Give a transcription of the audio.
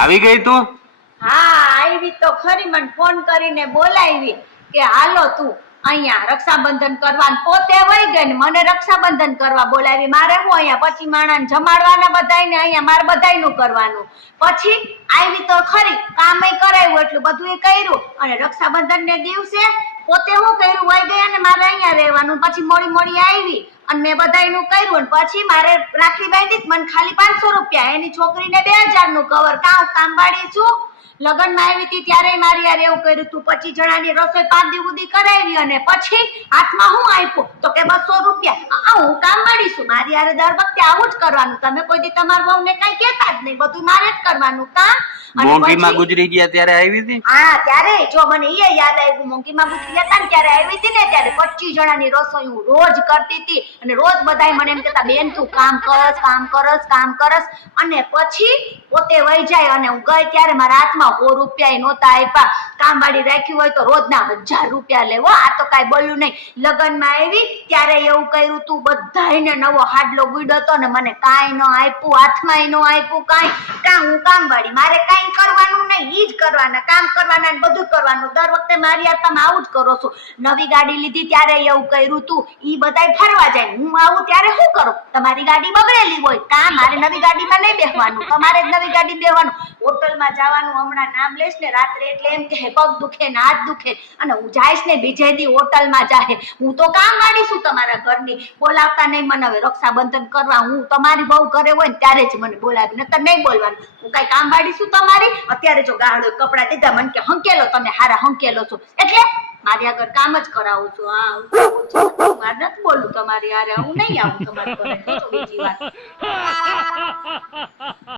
આવી ગઈ તું? હા, આવી તો ખરી, મને ફોન કરીને બોલાવી કે હાલો તું, અહીંયા રક્ષાબંધન કરવા પોતે વહી ગઈ ને મને રક્ષાબંધન કરવા બોલાવી. મારે હું અહીંયા પછી માણસ જમાડવાના બધાયને, અહીંયા મારે બધાયનું કરવાનું. પછી આવી તો ખરી કામે કરાયું એટલું બધું એ કર્યું અને રક્ષાબંધન ને દિવસે પોતે હું કર્યું વહી ગયા ને મારે અહીંયા રહેવાનું. પછી મોડી મોડી આવી અને મેં બધાયનું કર્યું અને પછી મારે રાખડી બાંધી મને ખાલી પાંચસો રૂપિયા. એની છોકરીને બે હજારનું કવર કામ કામવાળી છું. લગ્નમાં આવી હતી ત્યારે મારી યાર એવું કર્યું તું પચીસ જણાની રસોઈ પાંચ દી સુધી કરાવી અને પછી હાથમાં હું આપ્યું. તો કે બસો રૂપિયા. હું કામ છું મારી યારે દર વખતે આવું જ કરવાનું. તમે કોઈ દી તમારા વહુને કઈ કહેતા જ નહીં. બધું મારે જ કરવાનું કા? મોંઘીમાં પછી- ગુજરી ગયા ત્યારે આવી હતી? હા ત્યારે. જો મને એ યાદ આવ્યું મોંઘીમાં ગુજરી હતા ને ત્યારે આવી હતી ને ત્યારે પચીસ જણાની રસોઈ હું રોજ કરતી હતી. અને રોજ બધાય મને એમ કહેતા બેન તું કામ કરસ કામ કરસ કામ કરસ. અને પછી પોતે વહી જાય અને હું ગઈ ત્યારે મારા હાથમાં સો રૂપિયા નહોતા આપ્યા કામવાળી રાખ્યું હોય તો રોજના હજાર રૂપિયા લેવો. આ તો કાંઈ બોલ્યું નહીં. લગ્નમાં આવી ત્યારે એવું કર્યું તું બધાયને નવો હાડલો ગુડ્યો હતો ને મને કાંઈ ન આપ્યું હાથમાં ન આપ્યું કાંઈ. કાં હું કામવાળી મારે કાંઈ કરવાનું નહીં જ કરવાના, કામ કરવાના ને બધું કરવાનું. દર વખતે મારી આ તમે આવું જ કરો છો. નવી ગાડી લીધી ત્યારે એવું કર્યું તું, ઈ બધાય ફરવા જાય. હું આવું ત્યારે શું કરું? તમારી ગાડી બગડેલી હોય, કાં મારે નવી ગાડીમાં નહીં બેસવાનું તમારે જ નવી ગાડી બેસવાનું હોટલમાં જવાનું, હમણાં નામ લઈશ ને, રાત્રે એટલે એમ કે પગ દુખે ને હાથ દુખે અને હું જઈશ ને બીજે દી હોટલમાં જાહે. હું તો કામ વાળી છું તમારા ઘરની. બોલાવતા નહીં મને હવે રક્ષાબંધન કરવા હું તમારી બહુ ઘરે હોય ને ત્યારે જ મને બોલાવી. નતર નહીં બોલવાનું. હું કઈ કામ વાળી તમારી? અત્યારે જો ગાળો કપડા દીધા મને કે હંકેલો, તમે હારા હંકેલો છો. એટલે મારી આગળ કામ જ કરાવું છું. હા, હું. મારે નથી બોલું તમારી હારે. હું નહીં આવું તમારી બીજી વાર